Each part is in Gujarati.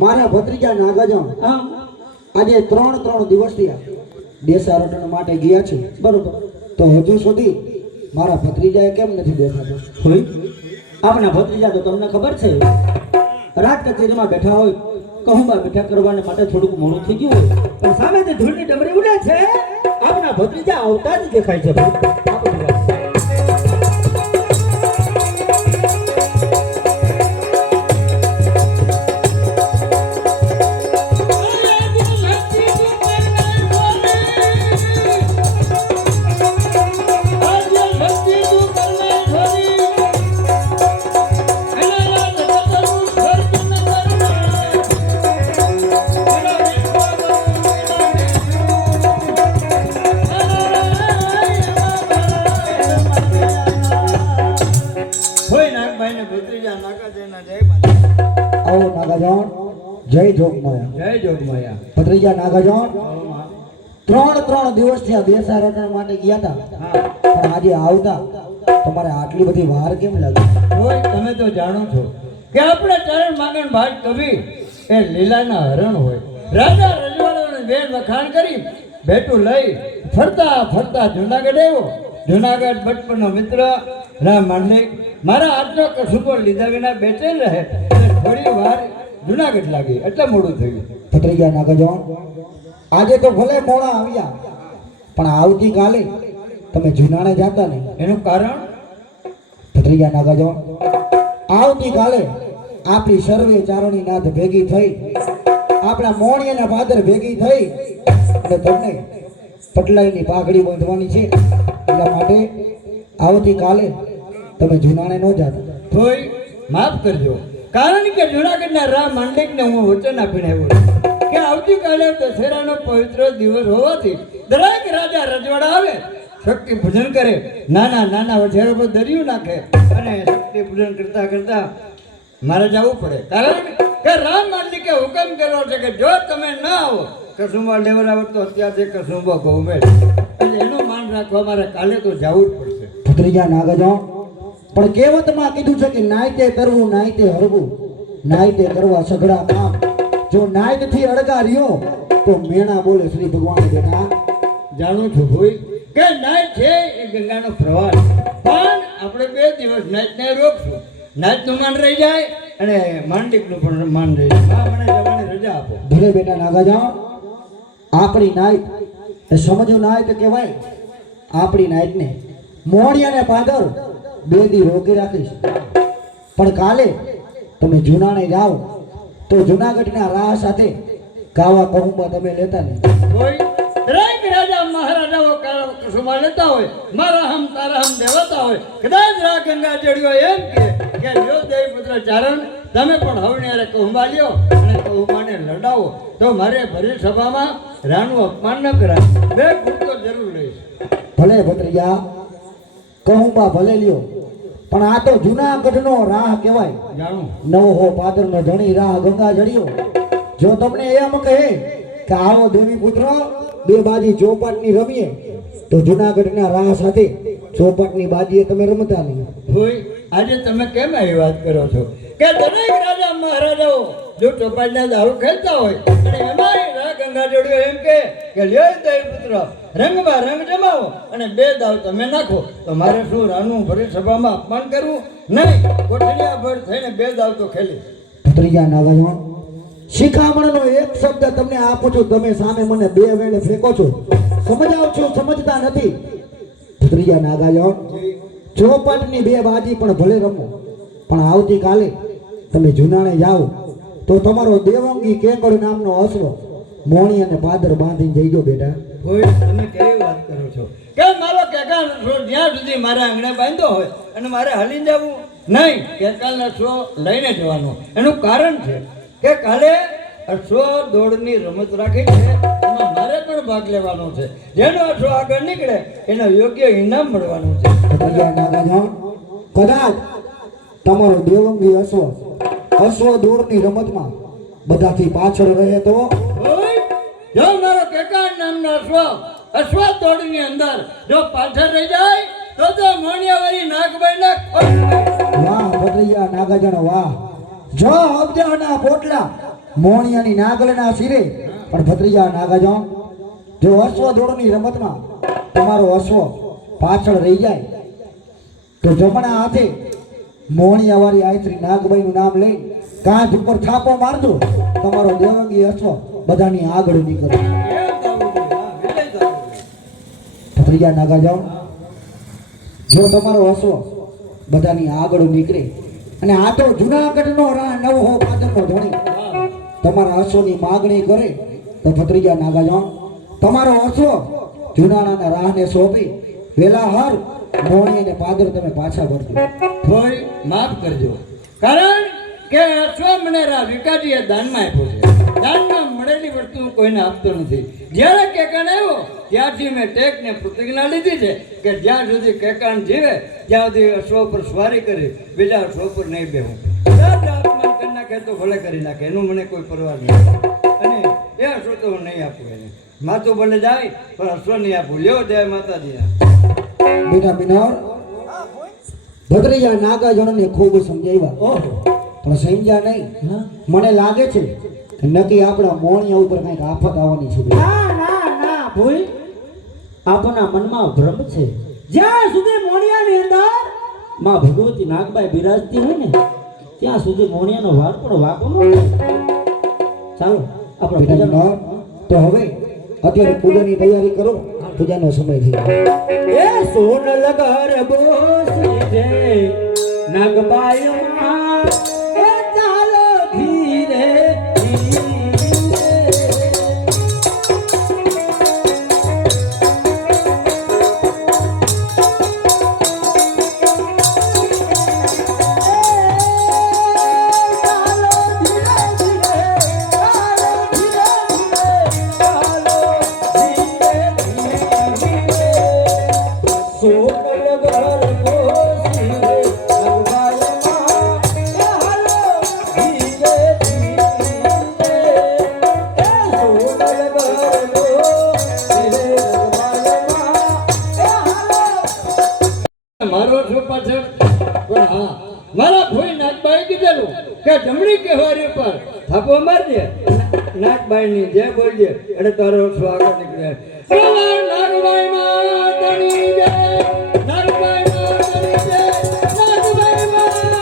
મારા ભત્રીજા નાગાજણ આજે 3 દિવસથી દેસારોટણ માટે ગયા છે, બરોબર? તો હજુ સુધી મારા ભત્રીજાએ કેમ નથી દેખાતો? આપણા ભત્રીજા તો તમને ખબર છે રાત કચેરીમાં બેઠા હોય, કહુંબા બેઠા કરવાને માટે થોડુંક મોડું થઈ ગયું હોય, પણ સામેથી ધૂળની ડમરી ઉડે છે, આપણા ભત્રીજા આવતા જ દેખાય છે. જય જોગમાયા, જય જોગમાયા. ભત્રીજા નાગાજણ 3 દિવસથી દેસારોટણ માટે ગયા હતા, પણ આજે આવતા તમારે આટલી બધી વાર કેમ લાગી? હોય તમે તો જાણો છો કે આપણે ચરણ માંગણ ભાટ કવિ એ લીલાના હરણ હોય. રાજા રજવાડાને વેણ વખાણ કરી ભેટું લઈ ફરતા જુનાગઢ આવ્યો. જુનાગઢ બચપનનો મિત્ર રામ માંડલિક મારા આજનો કસુબો લીધા વિના બેચેન રહે અને થોડી વાર જુનાગઢ લાગી એટલે મોડું થયું. ભત્રીજા નાગાજણ આજે તો ભલે મોડા આવ્યા, પણ આવતીકાલે તમે જુનાણે જાતા નહીં. એનું કારણ? ભત્રીજા નાગાજણ આવતીકાલે આપણી સર્વે ચારણી નાથ ભેગી થઈ, આપણા મોણિયાના ભાદર ભેગી થઈ અને તમને પટલાઈની પાઘડી બાંધવાની છે. એટલા માટે આવતીકાલે તમે જુનાણે ન જાતા. થોઈ માફ કરજો, કારણ કે જુનાગઢના રામ માંડલિકને હું વચન આપીને આવ્યો કે આવતીકાલે દશેરાનો પવિત્ર દિવસ હોવાથી દરેક રાજા રજવાડા આવે, શક્તિ પૂજન કરે, નાના વઢેરો પર દરિયું નાખે અને શક્તિ પૂજન કરતા મારે જવું પડે. કારણ કે રામ માંડલિકે હુકમ કર્યો છે કે જો તમે ન આવો કસુંબા લેવડાવો તો અત્યારથી કસુંબા ગૌમેળ, એટલે એનું માન રાખવા મારે કાલે તો જવું જ પડશે. ભત્રીજા નાગાજણ પણ કહેવતમાં કીધું છે કે નાયતે કરવું નાયતે હરવું, નાયતે કરવા સઘળા કામ. જો નાયતથી અડગા રહ્યો તો મેણા બોલે શ્રી ભગવાન. બેટા જાણું છું ભાઈ કે નાયત છે એ ગંગાનો પ્રવાહ, પણ આપણે 2 દિવસ નાયતને રોકશું. નાયતનું માન રહી જાય અને માંડલિકનું પણ માન રહી જાય. મને જવાની રજા આપો. ભલે બેટા નાગાજણ, આપણી નાયત એ સમજો નાયત કહેવાય. આપણી નાયતને મોણિયાને પાદર 2 દી રોકી રાખીશ, પણ કાલે તમે જુનાણે જાઓ તો જુનાગઢના રાહ સાથે ગાવા કહુંબા તમે લેતા નહીં. કોઈ દરેક રાજા મહારાજાઓ કસુંબા લેતા હોય, મારા હમ તારા હમ દેવાતા હોય, કદાચ રા ગંગા જડ્યો એમ કે લ્યો દેવી પુત્ર ચારણ તમે પણ હવણિયારે કહુંબા લ્યો અને કહુંબાને લડાવો તો મારે ભરી સભામાં રાનું અપમાન ન કરાય. 2 ફૂટ તો જરૂર લઈશ. ભલે ભત્રીજા, કહુંબા ભલે લ્યો, પણ આ તો જુનાગઢનો રાહ કહેવાય. જાણું નવો પાદરનો ધણી રાહ ગંગા જડ્યો. જો તમને એમ કહે કે આવો દેવી પુત્ર 2 બાજી ચોપાટની રમીએ તો જુનાગઢના રાહ સાથે ચોપાટની બાજીએ તમે રમતા નહીં. ભાઈ આજે તમે કેમ આવી વાત કરો છો કે દરેક રાજા મહારાજાઓ જો ચોપાટના દારૂ ખેલતા હોય અને એમાંય રા ગંગા જોડ્યો એમ કે લ્યો દેવી પુત્ર રંગમાં રંગ જમાવો અને 2 દાવ તમે નાખો તો મારે શું રાનું ભરી સભામાં અપમાન કરવું? નહીં, કોઠડિયા ભર થઈને 2 દાવ તો ખેલી. ભત્રીજા નાગાજણ શિખામણનો એક શબ્દ તમને આપું છું, તમે સામે મને 2 વેળે ફેંકો છો, સમજાવ છો, સમજતા નથી. ભત્રીજા નાગાજણ ચોપાટની 2 બાજી પણ ભલે રમો, પણ આવતીકાલે તમે જુનાણે જાઓ તો તમારો દેવંગી કેકળ નામનો અસરો મોણી અને પાદર બાંધીને જઈજો. બેટા કોઈ તમે કેવી વાત કરો છો કે મારો કેકાલ જ્યાં સુધી મારા આંગણે બાંધ્યો હોય અને મારે હાલીને જવું? નહીં, કેકાલનો શો લઈને જવાનો. એનું કારણ છે કે કાલે અશ્વ દોડની રમત રાખી છે, એમાં મારે પણ ભાગ લેવાનો છે. જેનો અશ્વ આગળ નીકળે એને યોગ્ય ઇનામ મળવાનું છે. કદાચ તમારો દેવંગી અશ્વ દોડની રમતમાં બધાથી પાછળ રહે તો ઓય, જો મારો કેકાણ નામનો અશ્વ તોડની અંદર જો પાછળ રહી જાય તો મોણિયાવાળી નાગબાઈના વાહ ભદ્રૈયા નાગાજણ વાહ. જો અબજાના પોટલા મોણિયાની નાગલના શિરે પણ ભદ્રૈયા નાગાજણ જો અશ્વ દોડની રમતમાં તમારો અશ્વ પાછળ રહી જાય તો જમણા હાથે મોણિયાવાળી આયત્રી નાગબાઈનું નામ લઈ કાંધ ઉપર થાપો મારજો, તમારો દેવંગી અશ્વ બધાની આગળ નીકળે. ભદ્રૈયા નાગાજણ જો તમારો અશ્વ બધાની આગળ નીકળે અને આ તો જુનાગઢનો રાહ નવો પાદરનો ધણી તમારા અશ્વની માગણી કરે તો ભદ્રૈયા નાગાજણ તમારો અશ્વ જુનાણાના રાહને સોંપી વેલા હર મોણી અને પાદર તમે પાછા વળજો. કોઈ માફ કરજો, કારણ કે અશ્વ મને વિકાજીએ દાનમાં આપ્યો છે. દાનમાં મળેલી વસ્તુ હું કોઈને આપતો નથી. જ્યારે કેકાણ આવ્યો ત્યારથી મેં ટેકને પ્રતિજ્ઞા લીધી છે કે જ્યાં સુધી કેકાણ જીવે ત્યાં સુધી અશ્વ પર સ્વારી કરી બીજા અશ્વ પર નહીં બેહું. અપમાન કરી નાખે તો ભલે કરી નાખે, એનું મને કોઈ પરવા નહીં. અને એ અશ્વ તો હું નહીં આપું એને. માથું ભલે જાય પણ અશ્વ નહીં આપું. લ્યો જય માતાજી. બેટા બિનોર ભદ્રૈયા નાગાજણને ખૂબ સમજાવ્યા. ઓહો, પણ સમજ્યા નહીં. મને લાગે છે કે નક્કી આપણા મોણિયા ઉપર કંઈક આફત આવવાની છે. ના ના ના ભૂલ, આપણા મનમાં ભ્રમ છે. જ્યાં સુધી મોણિયાની અંદર માં ભગવતી નાગબાઈ બિરાજતી હોય ને ત્યાં સુધી મોણિયાનો વાળ પણ વાગો ન થાય. ચાલો આપણે બેટા પૂજા બિનોર, તો હવે અત્યારે પૂજાની તૈયારી કરો, પૂજાનો સમય થઈ ગયો. એ સોનલ ગરબો સીધે નાગબાઈ માં એ ચાલો ધીરે ધીરે. મારો છો પાછળ પણ હા, મારા ભોઈ નાગબાઈ કીધેલું કે જમણી કહેવારી પર થાપો મારજે, નાગબાઈની જય બોલજે એટલે તારો સ્વાગત નીકળે. નાગબાઈ માતાની જય, નાગબાઈ માતાની જય, નાગબાઈ માતાની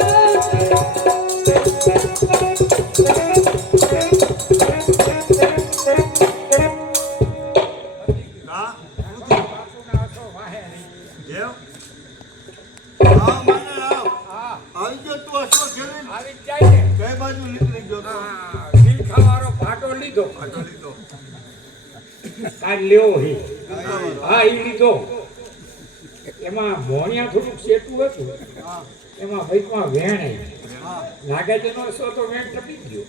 એમાં મોણિયા થોડુંક સેટું હતું, એમાં ભાઈમાં વેણ નાગાજનો અસો તો વેણ ટપી ગયો,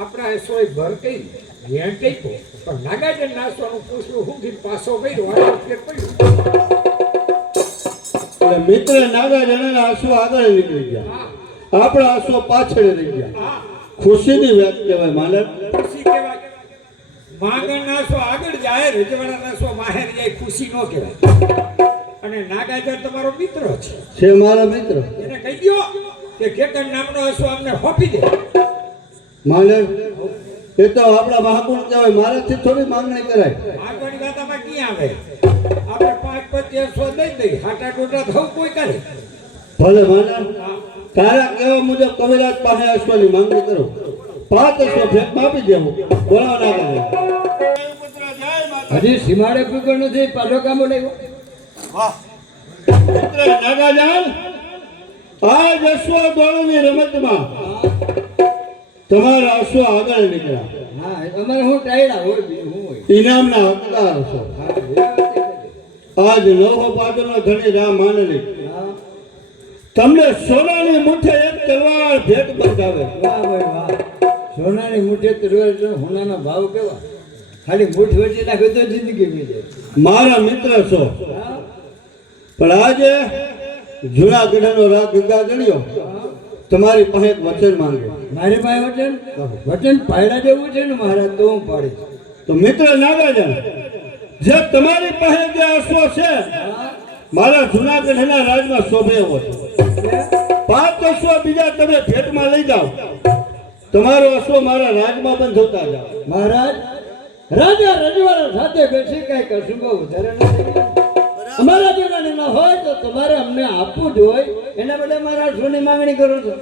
આપણા એસોય ભર કઈ વેણ ટેકો પણ નાગાજન નાસવાનું પૂછડું હું પાછો કર્યો ફેર પડ્યું. મિત્ર નાગાજનના આંસુ આગળ નીકળી ગયા, આપણા આંસુ પાછળ રહી ગયા. ખુશીની વાત કહેવાય માલક. ખુશી કહેવાય. માંગણ નાસો આગળ જાય, રજવાડા નાસો માહેર જાય, ખુશી ન કહેવાય. અને નાગાજર તમારો મિત્ર છે મારા મિત્ર. એને કહી દો કે કેતન નામનો આંસુ અમને સોંપી દે. માલક એ તો આપણા મહાપુરુષ કહેવાય, મારાથી થોડી માંગણી કરાય. આગળની વાત આમાં ક્યાં આવે? આપણે 5-25 દઈ દઈ, હાટા ટોટા થવું કોઈ કરે. ભલે માલક, તારા કહેવા મુજબ કવિરાજ પાસે અશ્વની માંગણી કરો. 5 અશ્વ ભેટમાં આપી દેવું. બોલાવો નાગાજન. હજી સીમાડે પૂગો નથી, પાછો કામ બોલાવ્યો. મિત્ર નાગાજન, આ અશ્વ દોડની રમતમાં તમારા અશ્વ આગળ નીકળ્યા. હા, અમારે હું ટાયડા હોય, બીજું હું હોય. ઇનામના હકદાર છો. આજ નવ પાદરનો ધણી રામ માનલી હા, તમને સોનાની મુઠ્ઠે એક તલવાર ભેટ બંધાવે. વાહ ભાઈ વાહ. સોનાની મુઠ્ઠે તલવાર એટલે સોનાના ભાવ કેવા? ખાલી મુઠ્ઠ વેચી નાખે તો જિંદગી મી જાય. મારા મિત્ર છો, હા, પણ આજે જુનાગઢનો રાગ ગંગા ગણ્યો તમારી પાસે એક વચન માંગે. મારી પાસે વચન વચન પાયડા જેવું છે ને મહારાજ તો હું પાડીશ. તો મિત્ર નાગાજન, જે તમારી પાસે જે અશ્વ છે મારા જુનાગઢના રાજમાં શોભે એવો છે. 5 અશ્વ બીજા તમે ભેટમાં લઈ જાઓ, તમારો અશ્વ મારા રાજમાં પણ જોતા જાઓ. મહારાજ રાજા રજવાડા સાથે બેસી કઈ કરશું બહુ વધારે નથી. અમારા જેવાને ન હોય તો તમારે અમને આપવું જ હોય, એના બદલે મારા અશ્વની માંગણી કરો છો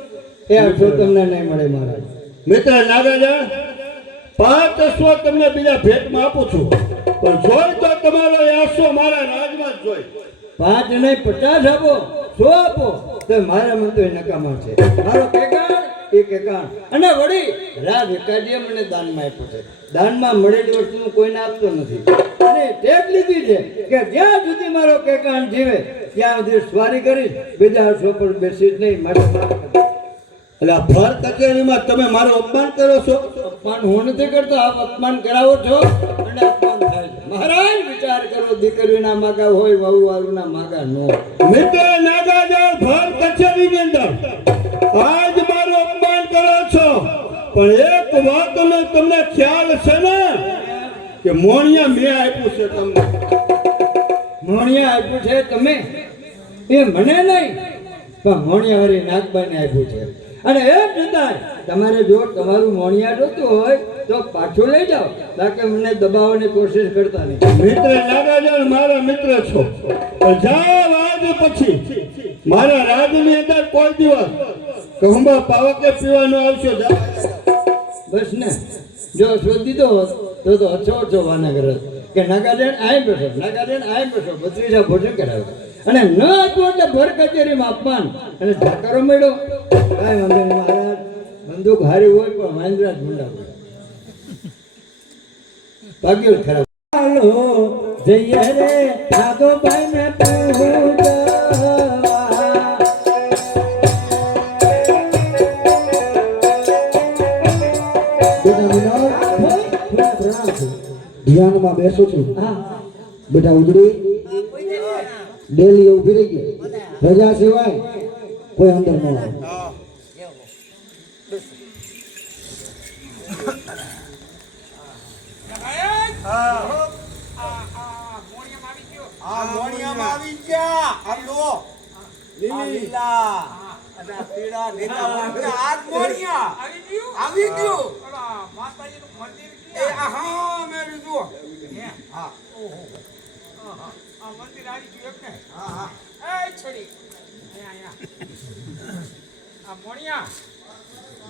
એ અશ્વ તમને નહીં મળે મહારાજ. મિત્ર નાગાજન, 5 અશ્વ તમને બીજા ભેટમાં આપું છું, પણ જોઈ તો તમારો એ અશ્વ મારા રાજમાં જ જોઈ. 5 નહીં 50 આપો, 100 આપો તો મારા મન તો એ નકામા છે. મારો કેકાણ એ કેકાણ અને વળી રાજ એકાદીએ મને દાનમાં આપ્યું છે. દાનમાં મળેલી વસ્તુ કોઈને આપતો નથી અને ટેક લીધી છે કે જ્યાં સુધી મારો કેકાણ જીવે ત્યાં સુધી સ્વારી કરીશ, બીજા અશ્વ પર બેસીશ નહીં. માટે એટલે આ ભર કચેરીમાં તમે મારું અપમાન કરો છો. અપમાન હું નથી કરતો, આપ અપમાન કરાવો છો અને અપમાન થાય છે. મહારાજ વિચાર કરો, દીકરીના માગા હોય વહુ વાળુના માગા ન હોય. મિત્ર નાગાજન, ભર કચેરીની અંદર આજ મારું અપમાન કરો છો, પણ એક વાતનો તમને ખ્યાલ છે ને કે મોણિયા મેં આપ્યું છે તમને. મોણિયા આપ્યું છે તમે, એ મને નહીં પણ મોણિયા વાળી નાગબાઈને આપ્યું છે. અને એમ છતાંય તમારે જો તમારું મોણિયા જોતું હોય તો પાછું લઈ જાઓ, બાકી મને દબાવવાની કોશિશ કરતા નહીં. મિત્ર નાગાજન, મારા મિત્ર છો, પણ જાઓ આજ પછી મારા રાજની અંદર કોઈ દિવસ કહુંબા પાવકે પીવાનો આવશો. જાઓ. બસ ને, જો શોધી દીધો હોત તો અચ્છો અચ્છો વાનગર કે નાગાજન આય બેઠો, નાગાજન આય બેઠો, બત્રીજા ભોજન કરાવે અને ન આપ્યું એટલે ભર કચેરીમાં અપમાન અને ઢાકરો મળ્યો. કાંઈ વાંધો નહીં મહારાજ, બંદૂક હારી હોય પણ વાંદરા જ મુંડા હોય. ભાગ્યો ખરાબ. ચાલો જઈએ રે નાગોબાઈ ને પૂજવા. ધ્યાનમાં બેસું છું. હા, બેટા ઉજળી ડેલી ઊભી રહી ગઈ, રજા સિવાય કોઈ અંદર ન આવે.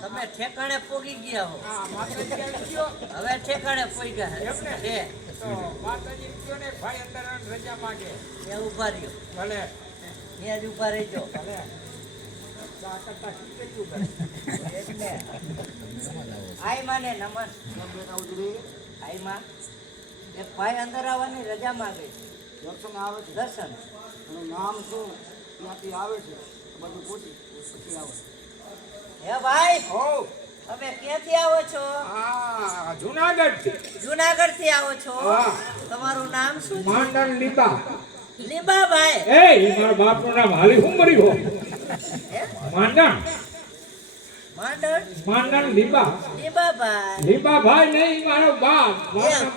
તમે ઠેકાણે પોગી ગયા હો. હવે ઠેકાણે પોગ્યા છે. એ ઉભા રહ્યો, ત્યાં જ ઉભા રહેજો. એટલે આઈ માને નમન. આઈ માં એક ભાઈ અંદર આવવાની રજા માંગે. દર્શન આવે છે. દર્શન નામ શું, ત્યાંથી આવે છે, બધું પૂછી પછી આવે. હે ભાઈ, તમે ક્યાંથી આવો છો? જુનાગઢ જુનાગઢ થી આવો છો? તમારું નામ શું? માંડલ લીબા. લીબા ભાઈ. એ મારા બાપનું નામ હાલી હું મરી હો. માંડલ માંડળ. માંડલ લીબા. લીબા ભાઈ. લીબા ભાઈ નહીં, મારો બાપ.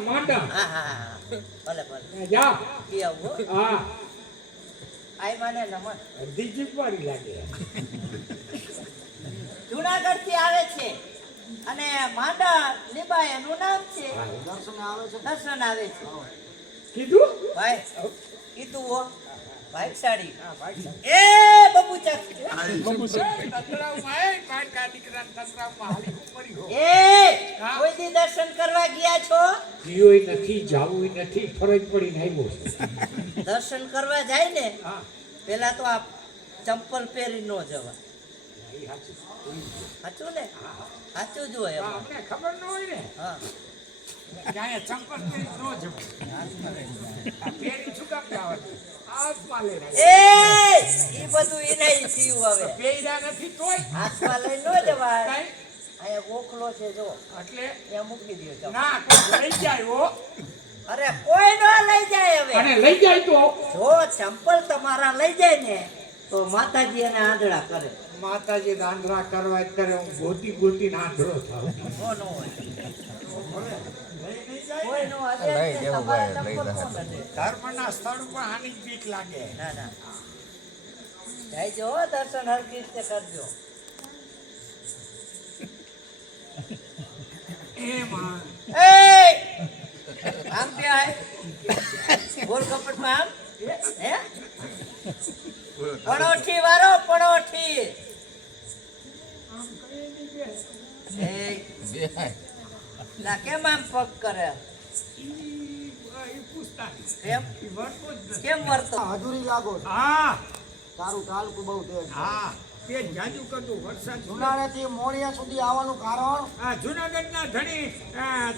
માંડલ. હા હા, ભલે ભલે. જા. ઈ આવો. હા, આઈ માને નમન. અડધી જીપવાળી લાગે. જુનાગઢ થી આવે છે અને માંડા લીબા એનું નામ છે. દર્શન આવે છે. કીધું ભાઈ કીધું હો ભાઈ સાડી. એ બબુ ચાક. એ કોઈ દી દર્શન કરવા ગયા છો? જીઓય નથી, જાવું નથી, ફરજ પડીને આવ્યો છે. દર્શન કરવા જાય ને હા, પેલા તો આ ચંપલ પહેરી ન જવા. એ સાચું. સાચું ને? સાચું જ હોય એમાં. આપણે ખબર ન હોય ને, હા, ક્યાંય ચંપલ પહેરી ન જવું. આ પહેરી શું કામ જવાનું? હાથમાં લઈને આવ્યો. એ બધું એને થયું હવે. પહેર્યા નથી તોય હાથમાં લઈ ન જવાય. કાંઈ? અહીંયા ગોખલો છે જો, એટલે ત્યાં મૂકી દો ચંપલ. ના, કોઈ લઈ જાય હો. અરે કોઈ ન લઈ જાય હવે. અને લઈ જાય તો જો ચંપલ તમારા લઈ જાય ને તો માતાજી એને આંધળા કરે. માતાજી આંધળા કરવા જ કરે, હું ગોતી ગોતી આંધળો થાવ. કોનો હોય? કોઈનો આદેશ છે, તમારે નંબર કોણ હશે? ધર્મના સ્થળ પર આની જ બીક લાગે. ના ના જઈજો હો, દર્શન હરખી રીતે કરજો. એમાં એ આમ ક્યાં હે? બોલ કપટમાં આમ હે? પણોઠી વાળો પણોઠી. એ ના કેમ આમ પગ કરે? કેમ કેમ વર્તો? હાજરી લાગો હા તારું તાલુકું બહુ તેજ છે. હા તે જાજુ કરતું વરસાદ જુનાગઢથી મોણિયા સુધી આવવાનું કારણ જુનાગઢના ધણી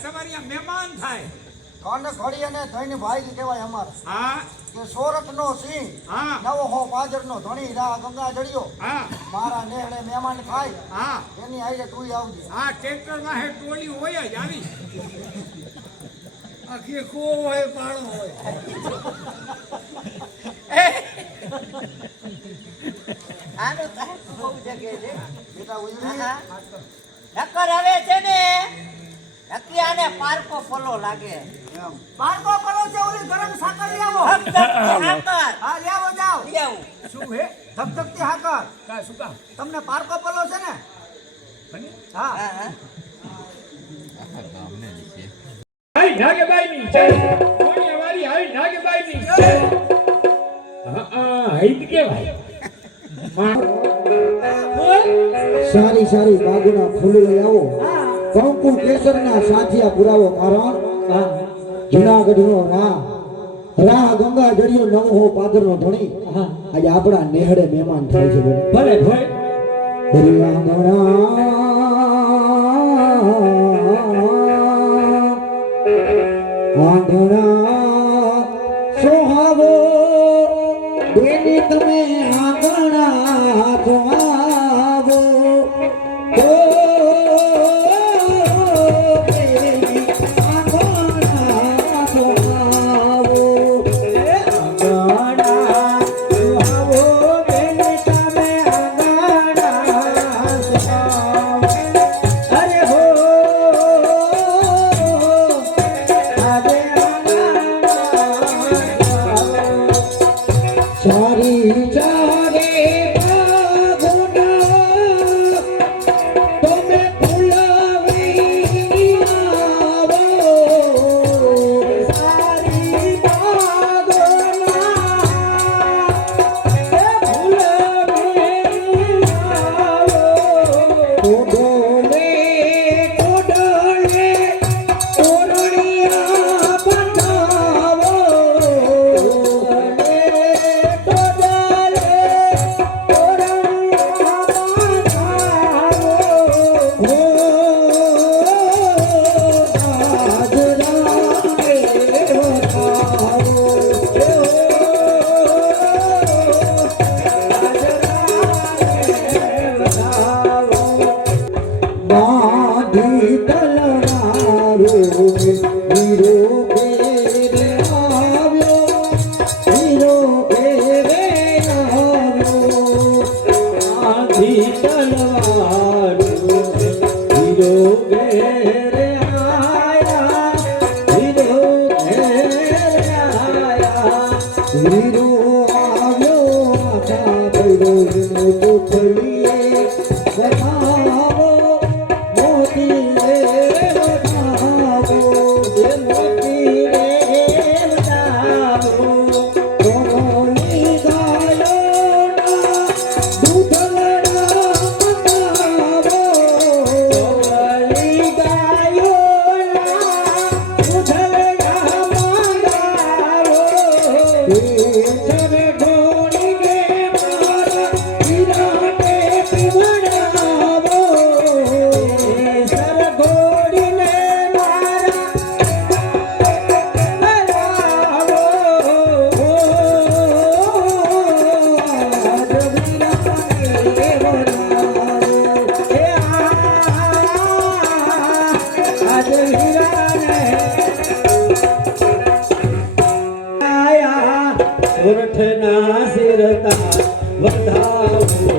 તમારી આ મહેમાન થાય. કન ઘડી અને થઈને ભાઈ કહેવાય અમારે હા કે સોરઠનો સિંહ હા નવો હો પાદરનો ધણી રા ગંગા જડિયો હા મારા નેહળે મહેમાન થાય હા એની આઈને તું આવજે. આ ટ્રેક્ટરમાં હે ટોલી હોય જ આવી. આખી કો હોય પાણો હોય. આનું થાય બહુ જગ્યાએ છે. બેટા ઉજળી હા. નક્કર હવે છે ને નક્કી આને પારકો ફોલો લાગે. એમ પારકો કરો છે ઓલી ગરમ સાકર લઈ આવો. ધબધબતી હાકર. હા લઈ આવો જાઓ. લઈ આવું. શું હે ધબધબતી હાકર કા શું કામ તમને પારકો પલો છે ને? હા હા હા આઈ નાગેબાઈની જય કોણિયાવાળી આઈ નાગેબાઈની જય. હા હૈદ કેવાય. સારી સારી બાગુના ફૂલ લઈ આવો. કંકુ કેસરના સાથિયા પુરાવો કારણ જુનાગઢનો રાહ ગંગા જડિયો નવો હો પાદરનો ધણી આજે આપણા નેહડે મહેમાન થાય છે. ભલે ભલે આંગણા સોહાવો બેની તમે આંગણા સોહાવો ઓ બેની આંગણા સોહાવો આંગણા સોહાવો બેની તમે આંગણા સોહાવો અરે હો આજે ચારી ચારે બાગોના તમે ફૂલાવી આવો. સારી બાગોના તમે ફૂલાવી આવો. કોડોલે કોડોલે તોરણિયા બંધાવો. બાંધી તલવારો હીરો ઘેરે આવ્યો. હીરો ઘેરે આવ્યો. બાંધી તલવારો હીરો ઘેરે આયા. હીરો ઘેરે આયા. હીરો આવ્યો આખા ભૈરવનો કોઠડીએ બતાવો. મોતી રે બતાવો. એ મોતી રે બતાવો. કોની ગાયોના દૂધલડા બતાવો. કોની ગાયોના દૂધલડા બતાવો. એ ચરે ઢોળીને મારા હીરાને પીવડાવો. સરગોડીને મારા પીવડાવો. આજ વીરાને બોલાવો. એ આજ વીરાને આયા. સોરઠના શિરતા વધાવો.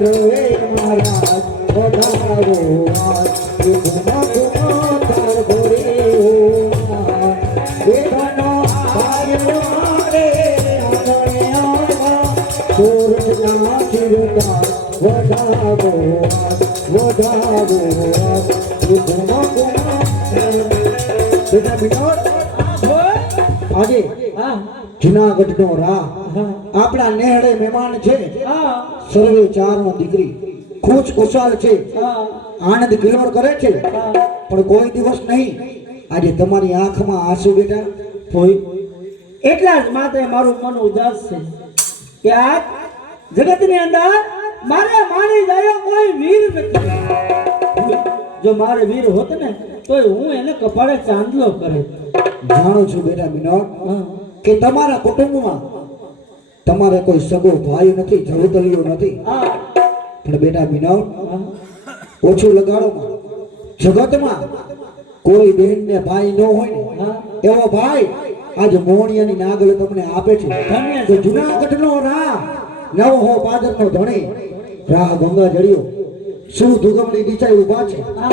રોએ મારા વધાવો આજ એ ગુમા ગુમા તાર ભોરે બેવાનો ભાગ્ય મારે આંગણે આવા સૂરજના ચિરતા વધાવો આજ એ ગુમા ગુમા બેટા વિનોદ આજે હા જુનાગઢનો રા આપણા નેહડે મહેમાન છે હા સર્વે ચારનો દીકરી ખુશ ખુશાલ છે હા આનંદ કિલોર કરે છે પણ કોઈ દિવસ નહીં આજે તમારી આંખમાં આંસુ બેટા હોય એટલા જ માટે મારું મન ઉદાસ છે કે આ જગતની અંદર મારે મારી જાય કોઈ વીર નથી જો મારે વીર હોત ને તોય હું એને કપાળે ચાંદલો કરે જાણું છું બેટા વિનોદ હા કે તમારા કુટુંબમાં તમારે કોઈ સગો ભાઈ નથી જવતલીઓ નથી હા પણ બેટા વિનોદ હા ઓછું લગાડો માં. જગતમાં કોઈ બહેનને ભાઈ ન હોય ને હા એવો ભાઈ આજ મોહણિયાની નાગલ તમને આપે છે ધન્ય તો જુનાગઢનો રા નવો હો પાદરનો ધણી રાહ ગંગા જડિયો શું ધુગમણી દિચાઈ ઊભા છે હા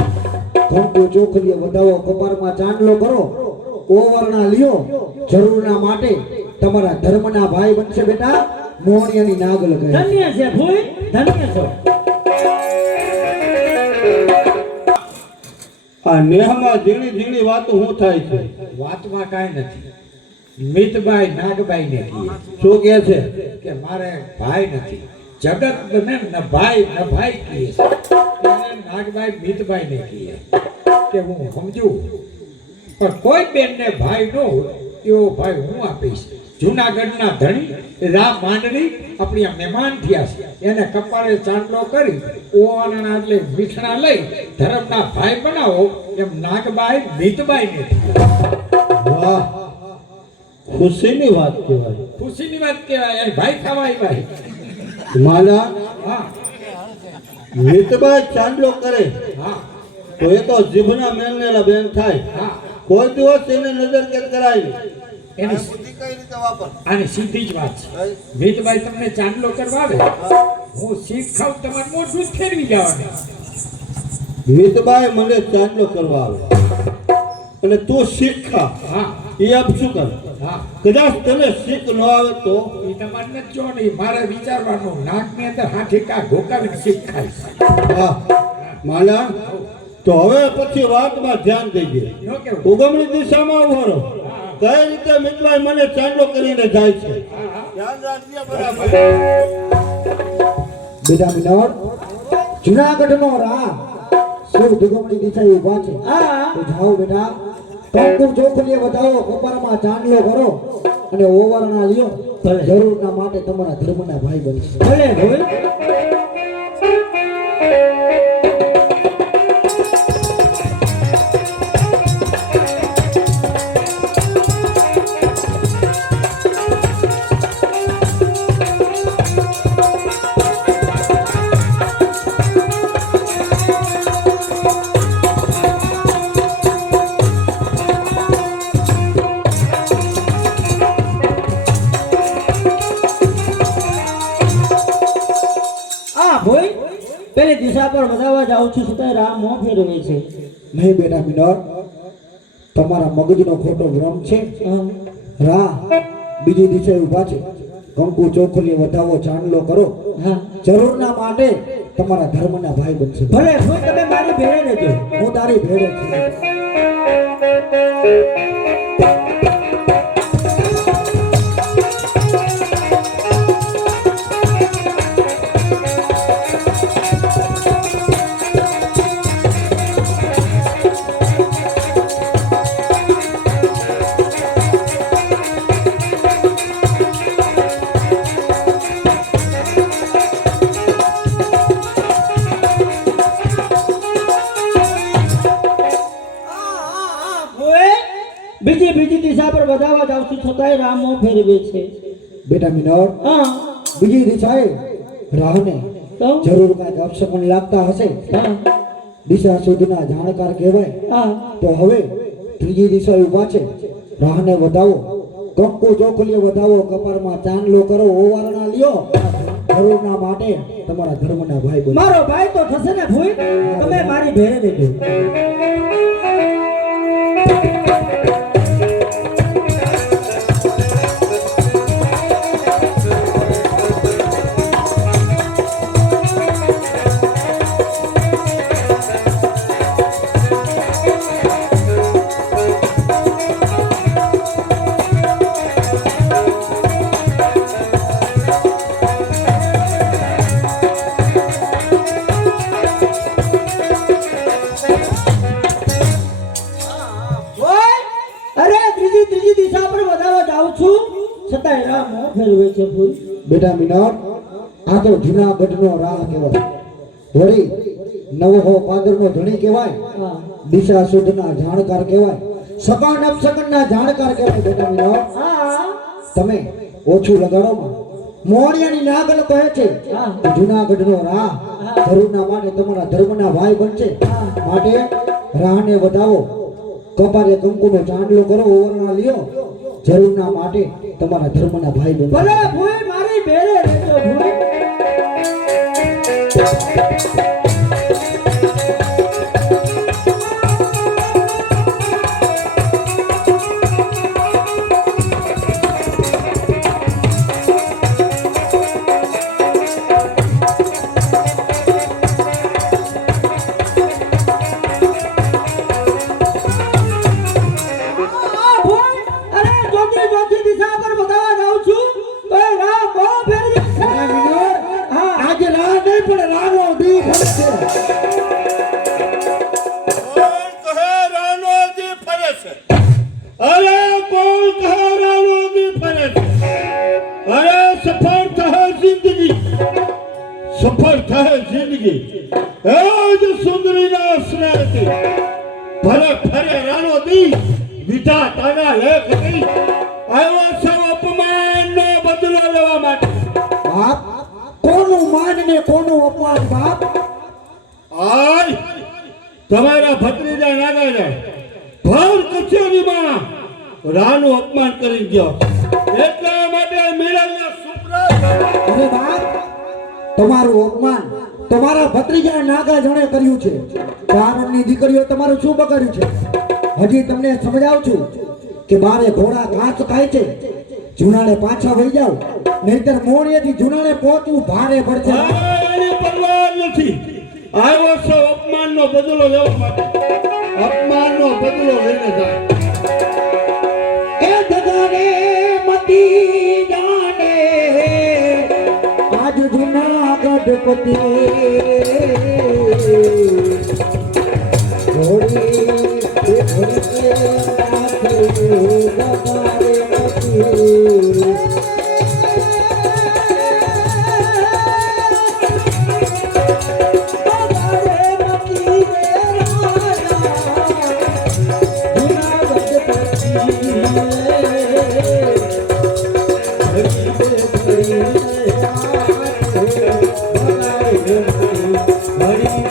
કંકુ ચોખલીએ વધાવો કપારમાં ચાંદલો કરો ઓવરના લ્યો જરૂરના માટે તમારા ધર્મના ભાઈ બનશે બેટા મોહણિયાની નાગલ કહે ધન્ય છે ભૂઈ ધન્ય છો આ નેહમાં ઝીણી ઝીણી વાતો શું થાય છે વાતમાં કાંઈ નથી મિતભાઈ નાગભાઈને કહીએ શું કહે છે કે મારે ભાઈ નથી જગત ને ન ભાઈ કહીએ છે એને નાગભાઈ મિતભાઈને કહીએ કે હું સમજુ પણ કોઈ બેનને ભાઈ ન હોય એવો ભાઈ હું આપીશ જુનાગઢના ધણી રા માંડવી આપણી આ મહેમાન થયા છે એને કપાળે ચાંદલો કરી ઓવાના એટલે મીઠણા લઈ ધર્મના ભાઈ બનાવો એમ નાગબાઈ મિતબાઈને વાહ ખુશીની વાત કહેવાય ખુશીની વાત કહેવાય અહીં ભાઈ ખાવા ભાઈ માલા હા મિતબાઈ ચાંદલો કરે હા તો એ તો જીભના મેલનેલા બેન થાય હા કોઈ દિવસ એને નજર કેદ કરાય નહીં. એની આની સીધી જ વાત છે મિતભાઈ તમને ચાંદલો કરવા આવે હું શીખ ખાવ તમારે મોઢું જ ફેરવી જવાનું મિતબાઈ મને ચાંદલો કરવા આવે અને તું શીખા હા એ આપ શું કર હા કદાચ તને શીખ ન આવે તો એ તમારે નથી જો નહીં મારે વિચારવાનું નાકની અંદર હાથી કા ઘોકાવીને શીખ ખાઈશ હા માલા તો હવે પછી વાતમાં ધ્યાન દેજે નો કેવું ઉગમણી દિશામાં ઉભો રહો કઈ રીતે મિતભાઈ મને ચાંદલો કરીને જાય છે ધ્યાન રાખજે બરાબર બેટા વિનોદ જુનાગઢનો રા શું ધુગમણી દિશાએ ઊભા છે હા તો જાઓ બેટા કંકુ ચોખલીએ વધાવો કપારમાં ચાંદલો કરો અને ઓવરના લ્યો ભલે. જરૂરના માટે તમારા ધર્મના ભાઈ બનશે ભલે ભૂઈ ભોઈ પેલી દિશા પર વધાવવા જાઉં છું છતાં રામ મોં ફેરવે છે નહીં બેટા વિનોદ તમારા મગજનો ખોટો ભ્રમ છે હા. રા બીજી દિશાએ ઊભા છે કંકુ ચોખલીએ વધાવો ચાંદલો કરો હા જરૂરના માટે તમારા ધર્મના ભાઈ બનશે ભલે ભોઈ તમે મારી ભેળે રહેજો હું તારી ભેળે છું બીજી દિશા પર વધાવવા જાઉં છું છતાંય રામ મોં ફેરવે છે બેટા વિનોદ હા બીજી દિશાએ રાહને તો જરૂર કાંઈક અપશકુન લાગતા હશે હા દિશા સુધીના જાણકાર કહેવાય હા તો હવે ત્રીજી દિશા ઊભા છે રાહને વધાવો કંકુ ચોખલીએ વધાવો કપાળમાં ચાંદલો કરો ઓવારણા લ્યો જરૂરના માટે તમારા ધર્મના ભાઈ બનો. મારો ભાઈ તો થશે ને ભૂઈ, તમે મારી ભેરે દેજો. અરે ત્રીજી દિશા પર વધારવા જાઉં છું, છતાં એના મોં ફેરવે છે ભૂઈ. બેટા મિનોર, આ તો જૂનાગઢનો રાહ કહેવાય. વળી નવહો પાદરનો ધણી કહેવાય, હા. દિશા શુદ્ધના જાણકાર કહેવાય, સકાન અપસકનના જાણકાર કહેવાય. બેટા મિનોર, હા તમે ઓછું લગાડો માં. મોણિયાની નાગલ કહે છે હા. કે જૂનાગઢનો રાહ ધરુના માટે તમારા ધર્મના ભાઈ બનશે. માટે રાહને વધાવો, કપારે કંકુનો ચાંદલો કરો, ઓવરણા લ્યો. જરૂરના માટે તમારા ધર્મના ભાઈ બનશે. ભલે ભૂઈ મારી ભેરે રહેજો ભૂઈ. અરે ચોથી દિશા પર બતાવવા જાઉં છું તો એ રાહ બહુ ફેરવે છે. બેટા મિનોર, હા. આજે રાહ નહીં પણ રાહનો દી ફરે છે. કોણ કહે રાનો દી ફરે છે? અરે કોણ કહે રાનો દી ફરે છે? અરે સફળ થહે જિંદગી, સફળ થહે જિંદગી. એ જ સુંદરીના સ્નેહથી ભલે ફરે રાનો દી, વિધા તારા લેખ નહીં. આવ્યો છે અપમાનનો બદલો લેવા માટે. બાપ, કોનું માન ને કોનું અપમાન બાપ? આય તમારા ભત્રીજા નાગાજા ભર કચેરીમાં રાનું અપમાન કરી ગયો, એટલા માટે મેળવના સુપરા. અરે બાપ, તમારું અપમાન તમારા ભત્રીજા નાગા જણે કર્યું છે. ચારણની દીકરીઓ તમારું શું બગાડ્યું છે? હજી તમને સમજાવું છું કે બારે ઘોડા ઘાસ ખાય છે, જુનાળે પાછા વહી જાવ, નહીતર મોણિયેથી જુનાળે પહોંચવું ભારે પડશે. એની પરવા નથી. આવ્યો છે અપમાનનો બદલો લેવા માટે. અપમાનનો બદલો લઈને જાય. એ જગાને મતી જાને, આજ જુનાગઢ પતિ ઘોડી એ ઘોડી કે નાથે જગાને મતી. હરી